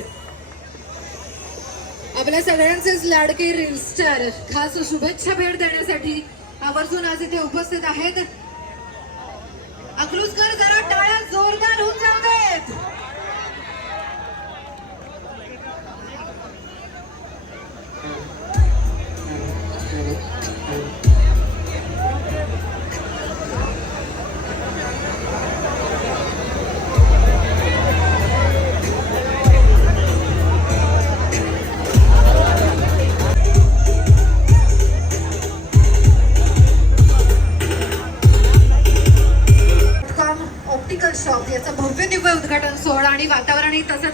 झाल्या आपल्या सगळ्यांचेच लाडके रील स्टार खास शुभेच्छा भेट देण्यासाठी आवर्जून आज इथे उपस्थित आहेत. अकलूजकर जरा टाळ्या जोरदार होऊन जाऊ आणि वातावरणही तसंच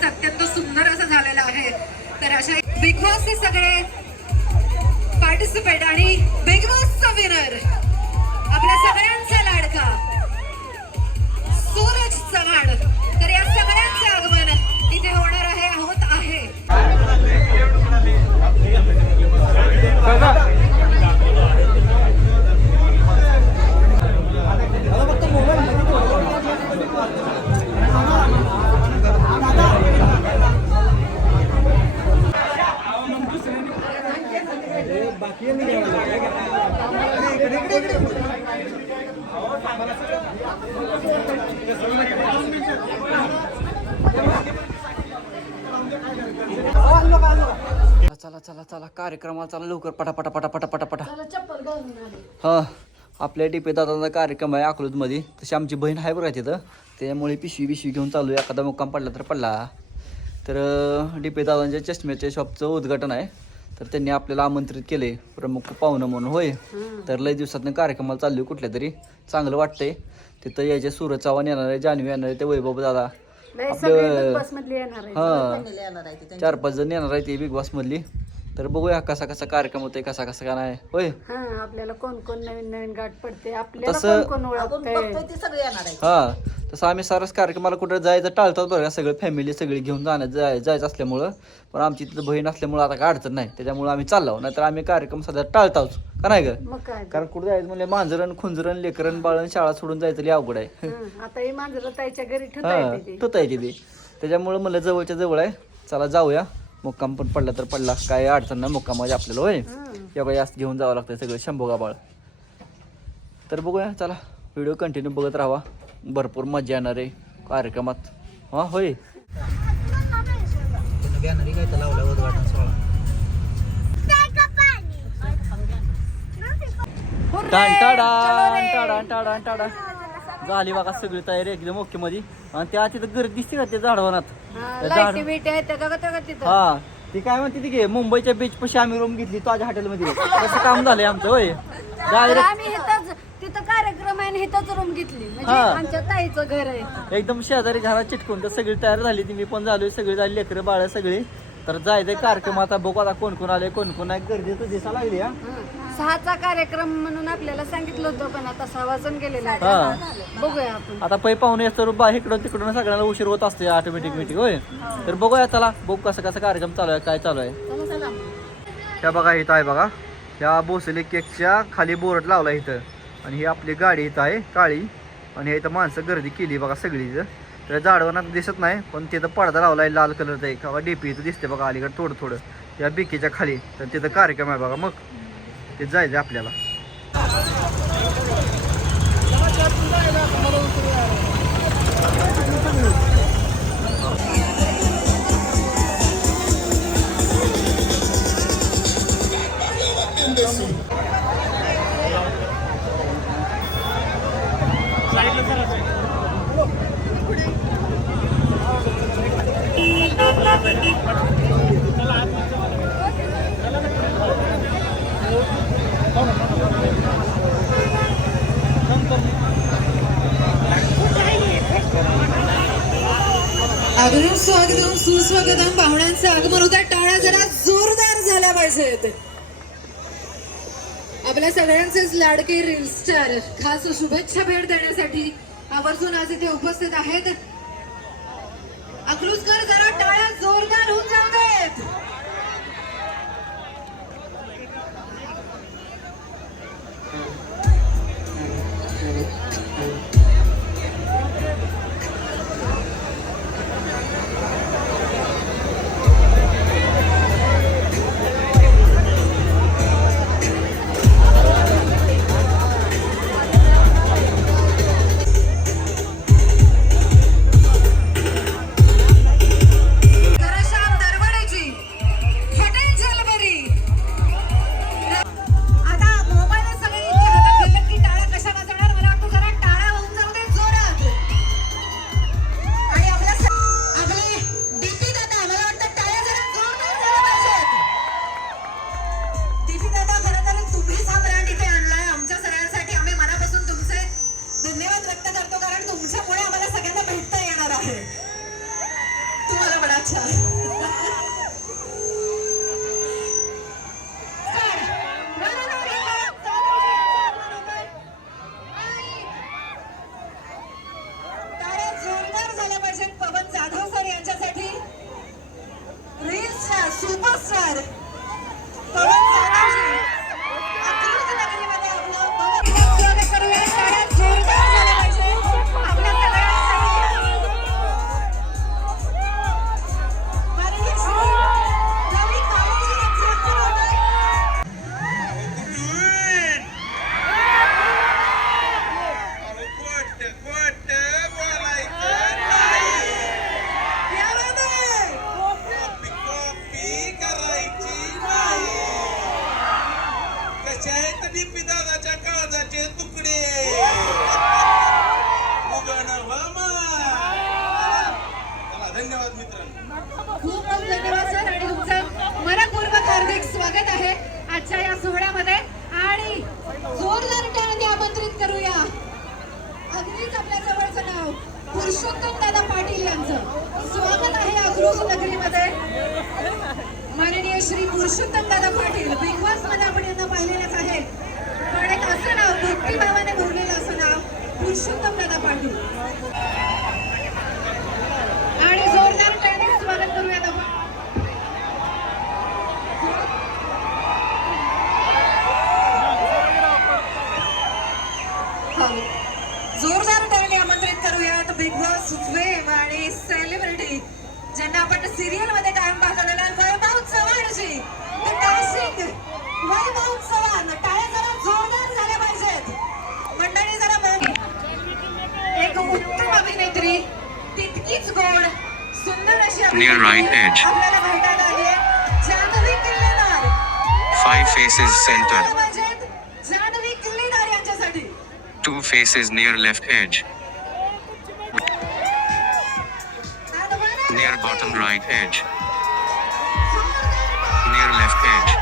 चला लवकर पटा पटा पटा पटा पटा पटा. हा आपल्या टिपे दादाचा कार्यक्रम आहे अकलूजमध्ये तशी आमची बहीण आहे बघा तिथं. त्यामुळे पिशवी पिशवी घेऊन चालू आहे. एखादा मुक्काम पडला तर पडला. तर डिपे दादांच्या चष्म्याच्या शॉपचं उद्घाटन आहे. तर त्यांनी आपल्याला आमंत्रित केले प्रमुख पाहुणं म्हणून होय. तर लय दिवसातनं कार्यक्रमाला चाललो कुठल्या तरी. चांगलं वाटतंय. तिथं यायचे सूरज चव्हाण येणार आहे जान्हवी येणार आहे ते वैभव दादा. आपलं हा. चार पाच जण येणार आहे ते बिग बॉस मधली तर बघूया कसा कसा कार्यक्रम होतोय कसा कसा का नाही. होय? हा आपल्याला कोण कोण नवीन नवीन गाठ पडते आपल्याला तसं- कोण कोण ओळखतंय? हा तसं आम्ही सारस कार्यक्रमाला कुठं जायचं टाळतात बरं का सगळं फॅमिली सगळी घेऊन जाण्या जाय जायचं असल्यामुळं. पण आमची तिथं बहीण असल्यामुळं आता काय अडचण नाही त्याच्यामुळे आम्ही चाललो नाहीतर आम्ही कार्यक्रम सध्या टाळताच का नाही ग? मग काय? कारण कुठं जायचं म्हणजे मांजरण खुंजरण लेकरण बाळण शाळा सोडून जायचं लई अवघड आहे. हा, आता ही मांजरं ताईच्या घरी ठेवता हा येते ती. ठेवता येते ते. त्याच्यामुळं मला जवळच्या जवळ आहे चला जाऊया. मुक्काम पण पडला तर पडला. काय अडचण नाही मुक्काम म्हणजे आपल्याला होय. हा. एवढं जास्त घेऊन जावं लागतं सगळं. शंभू गाबाळ तर बघूया चला. व्हिडिओ कंटिन्यू बघत राहा. भरपूर मजा येणार आहे कार्यक्रमात. हा होय. झाली बघा सगळी तयारी एकदम ओके मध्ये आणि त्या तिथं गर्दी दिसते का त्या झाडवनात? हा, हा ती काय म्हणते ती घे मुंबईच्या बीच पाशी आम्ही रूम घेतली ताज्या हॉटेलमध्ये तसं काम झालंय आमचं होय. डायरेक्ट तिथं कार्यक्रम आहे आणि इथंच रूम घेतली. म्हणजे. आमच्या ताईचं घर आहे. एकदम शेजारी घरात चिटकून तर सगळी तयार झाली ती. मी पण झालोय सगळी झाली लेकरं बाळ सगळी. तर जायचंय कार्यक्रम आता बघू आता कोण कोण आले कोण कोण नाही. गर्दी तर दिसायला लागली हा. सहाचा कार्यक्रम म्हणून आपल्याला सांगितलं होतं पण आता सहा वाजून गेलेला आहे. हा. बघूया आपण. आता पै पाहुणे असतो बा इकडून तिकडून सगळ्यांना उशीर होत असते ऑटोमॅटिक मीटिंग होय? तर बघूया चला बघू कसं कसं कार्यक्रम चालू आहे काय चालू आहे. चला चला. त्या बघा इथं आहे बघा. ह्या भोसले केकच्या खाली बोर्ड लावला इथं. आणि ही आपली गाडी इथं आहे काळी. आणि इथं माणसं गर्दी केली बघा सगळी इथं तर झाडवनात दिसत नाही पण तिथं पडदा लावला आहे लाल कलरचा एक. बघा डीपी इथं दिसते बघा अलीकडे थोडं थोडं. या बिकीच्या खाली. तर तिथं कार्यक्रम आहे बघा मग. ते जायचं आपल्याला. अगदी स्वागतम सुस्वागतम पाहुण्यांचं आगमन होत. टाळ्या जरा जोरदार झाल्या पाहिजेत आपल्या सगळ्यांचेच लाडके रील खास शुभेच्छा भेट देण्यासाठी आवर्जून आज इथे उपस्थित आहेत. अकलूजकर जरा टाळ्या जोरदार होऊन जाऊ रील स्टार कशा आहेत डीपी दादाच्या काळजाचे तुकडे. उगण चला धन्यवाद मित्रांनो. खूप खूप धन्यवाद सर. आणि तुमचं मनपूर्वक हार्दिक स्वागत आहे आजच्या या सोहळ्यामध्ये. आणि जोरदार टाळ्यांनी आमंत्रित करूया. अगदीच आपल्या जवळचं नाव. पुरुषोत्तम दादा पाटील यांचं. स्वागत आहे अग्रोज नगरीमध्ये. माननीय श्री पुरुषोत्तम दादा पाटील बिग बॉसमध्ये आपण यांना पाहिलेलंच आहे. पण एक असं नाव भक्तिभावाने भरलेलं असं नाव पुरुषोत्तम दादा पाटील. आणि जोरदार टाळ्यांनी स्वागत करूयात आपण. हो. जोरदार टाळ्यांनी आमंत्रित करूयात. बिग बॉस वेव आणि सेलिब्रिटी ज्यांना आपण सिरियलमध्ये कायम पाहताना near right edge. 5 faces center. 2 faces near left edge. Near bottom right edge. Near left edge.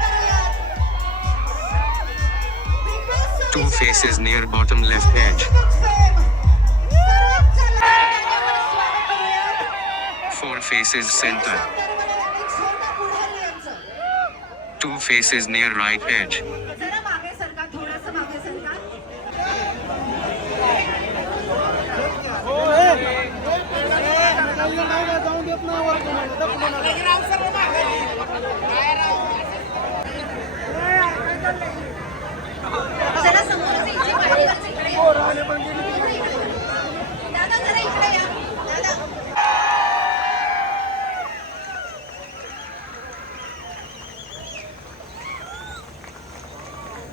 2 faces near bottom left edge. Faces center. Two faces near right edge.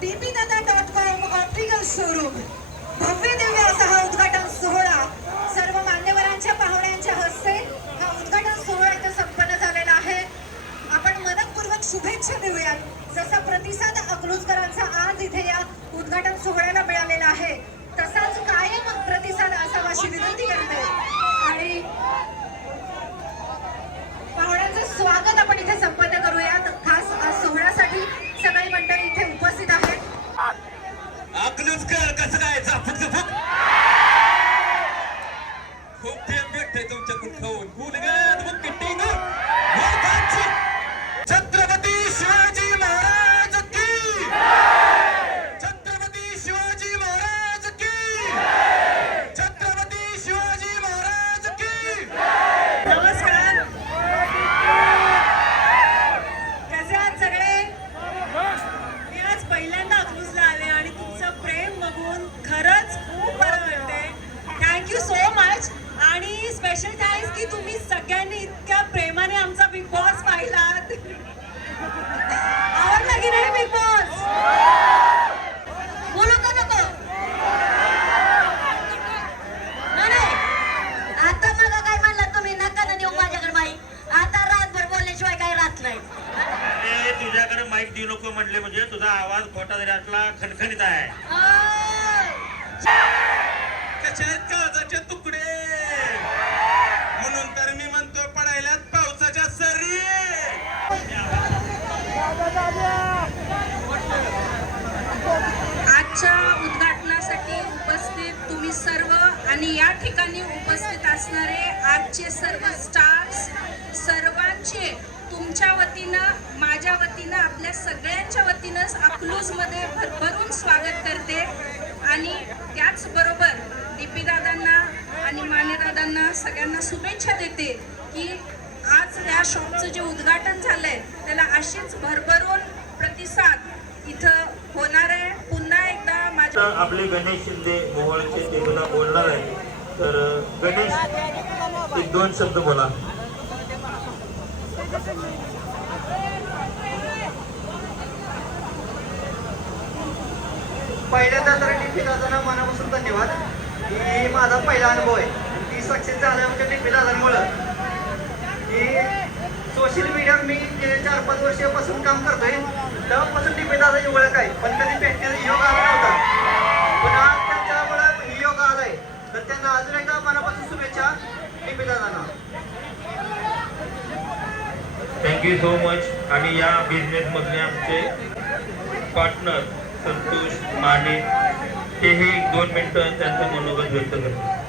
Deepidada dot com optical showroom. भव्य दिव्य असा हा उद्घाटन सोहळा सर्व मान्यवरांच्या पाहुण्यांच्या हस्ते हा उद्घाटन सोहळा इथे संपन्न झालेला आहे. आपण मनपूर्वक शुभेच्छा देऊयात. जसा प्रतिसाद अकलूजकरांचा आज इथे या उद्घाटन सोहळ्याला मिळालेला आहे तसाच कायम प्रतिसाद असावा अशी विनंती करते आणि पाहुण्यांचं स्वागत आज पहिल्यांदा अकलूजला आले आणि तुमचं प्रेम बघून खरंच खूप बरं वाटतंय. थँक्यू सो मच आणि स्पेशल थँक्स की तुम्ही सगळ्यांनी इतक्या प्रेमाने आमचा बिग बॉस पाहिलात. आवडला की नाही बिग बॉस बोलू का नको नाही, नाही. आता मग काय म्हणलं तुम्ही नका ना देऊ माझ्याकडे बाई आता रातभर बोलल्याशिवाय काही राहत नाही ए, नको म्हणले म्हणजे तुझा आवाज खोटा जरी असला खणखणीत आहे. कशा आहेत काळजाचे तुकडे? म्हणून तर मी म्हणतो पडायल्यात पावसाच्या सरी. आजच्या उद्घाटनासाठी उपस्थित तुम्ही सर्व आणि या ठिकाणी उपस्थित असणारे आज आजचे सर्व स्टार्स सर्वांचे तुमच्या वतीनं माझ्या वतीनं आपल्या सगळ्यांच्या वतीनं अकलूजमध्ये भरभरून स्वागत करते. आणि त्याचबरोबर डीपी दादांना आणि माने दादांना सगळ्यांना शुभेच्छा देते की आज या शॉपचं जे उद्घाटन झालंय त्याला अशीच भरभरून प्रतिसाद इथं होणार आहे. पुन्हा एकदा माझ्या आपले गणेश शिंदे मोहळचे ते मला बोलणार आहे तर गणेश एक दोन शब्द बोला. पहिल्यांदा तर डी पी दादांना मनापासून धन्यवाद. की माझा पहिला अनुभव आहे. ती सक्सेस झाला आमच्या डी पी दादांमुळं की सोशल मीडिया मी गेले चार पाच वर्षापासून काम करतोय. तेव्हापासून डी दादाची ओळख आहे पण कधी भेटण्याचा योग आला नव्हता. पण आज त्यांच्यामुळं ही योग आलाय तर त्यांना अजून एकदा मनापासून शुभेच्छा डी दादांना थँक्यू सो मच आणि या बिझनेसमधले आमचे पार्टनर संतोष माने तेही दोन मिनिटं त्यांचं मनोगत व्यक्त करतात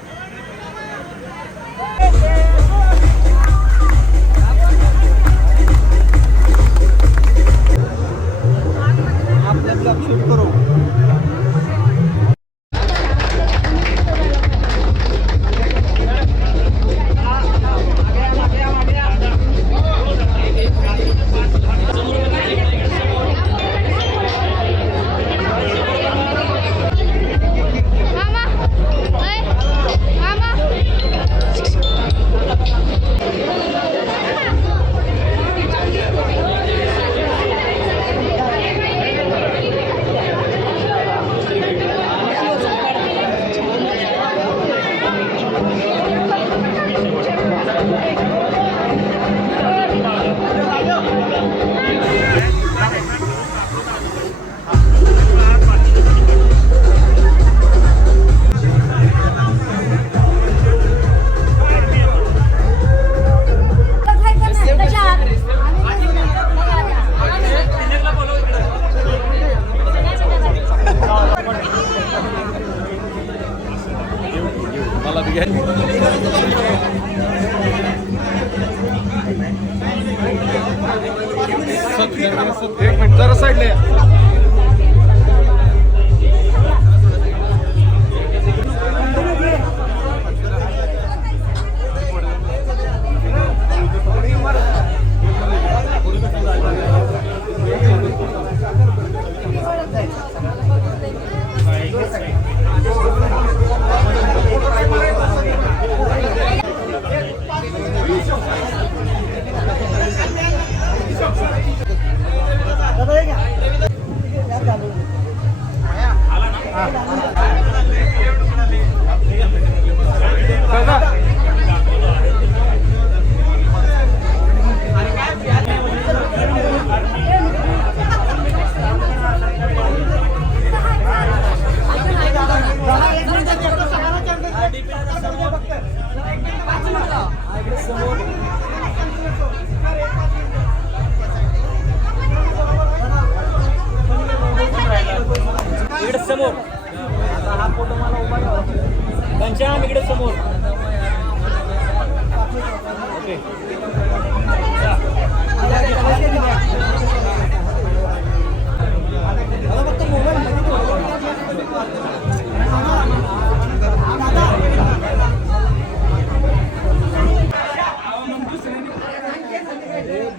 इकडे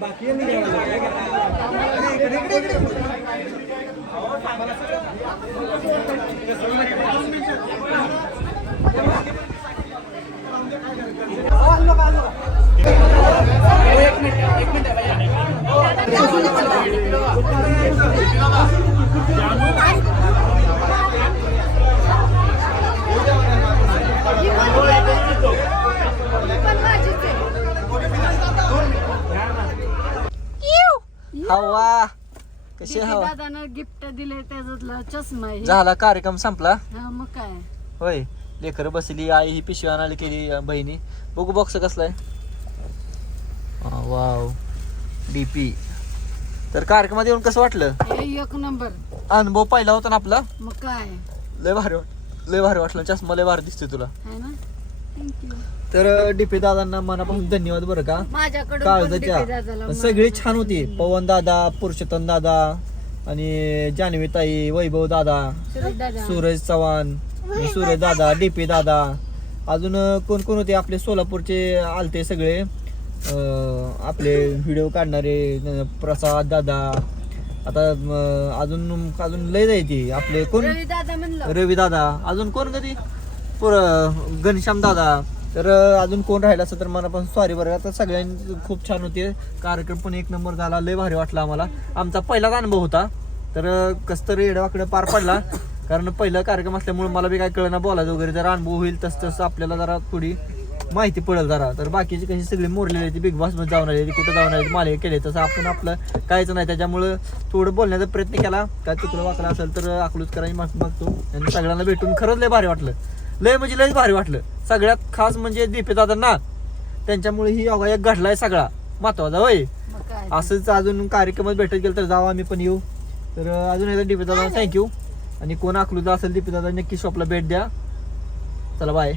बाकी हवा. कशी हवा? दादानं गिफ्ट दिले त्याच्यातला चष्मा आहे. झाला कार्यक्रम संपला? हा मग काय? होय लेकर बसली आई ही पिशवी आणायला केली अं, बहिणी. बघू बॉक्स कसला आहे वाव. डीपी तर कार्यक्रमात येऊन कसं वाटलं? हे एक नंबर. अनुभव पहिला होता ना आपला? मग काय? लय भारी वाट लय भारी वाटलं. चष्मा लय भारी दिसतोय तुला. आहे ना? थँक्यू तर डीपी दादांना मनापासून धन्यवाद बरं का. माझ्याकडून पण काळजाच्या DP दादाला सगळी छान होती. पवन दादा पुरुषोत्तम दादा आणि जान्हवी ताई वैभव दादा सुरेश दादा. सूरज चव्हाण सूरज दादा डीपी दादा. अजून कोण कोण होते आपले सोलापूरचे आलते सगळे? अं, आपले व्हिडिओ काढणारे अं, प्रसाद दादा. आता अं, अजून अजून लय जायची आपले कोण? रवी दादा म्हणलं. रवी दादा. अजून कोण कधी पुर घनश्याम दादा. तर अजून कोण राहिलं असं तर मला पण सॉरी बरं. आता सगळ्यांनी खूप छान होते. कार्यक्रम पण एक नंबर झाला. लय भारी वाटला आम्हाला. आमचा पहिलाच अनुभव होता. तर कसं तरी येडवाकडे पार पडला. कारण पहिला कार्यक्रम असल्यामुळे मला बी काय कळना बोलायचं वगैरे. जरा अनुभव होईल तस तसं आपल्याला जरा थोडी माहिती पडेल जरा. तर बाकीची कशी सगळी मोरलेली आहे ती बिग बॉसमध्ये जाऊन आली कुठं जाऊन आली माले केले तसं आपण आपलं काहीच नाही. त्याच्यामुळं थोडं बोलण्याचा प्रयत्न केला. काय चुकलं वाकलं असेल तर अकलूच करायची माफी मागतो. आणि सगळ्यांना भेटून खरंच लय भारी वाटलं. लय म्हणजे लयच भारी वाटलं. सगळ्यात खास म्हणजे दीपे दादांना. त्यांच्यामुळे ही योगा एक घडलाय सगळा. महत्त्वाचा होय. असंच अजून कार्यक्रमात भेटत गेलं तर जाऊ आम्ही पण येऊ. तर अजून एकदा दीपे दादा थँक्यू आणि कोण अकलूचा असेल दीपे दादा नक्की शॉपला भेट द्या. चला बाय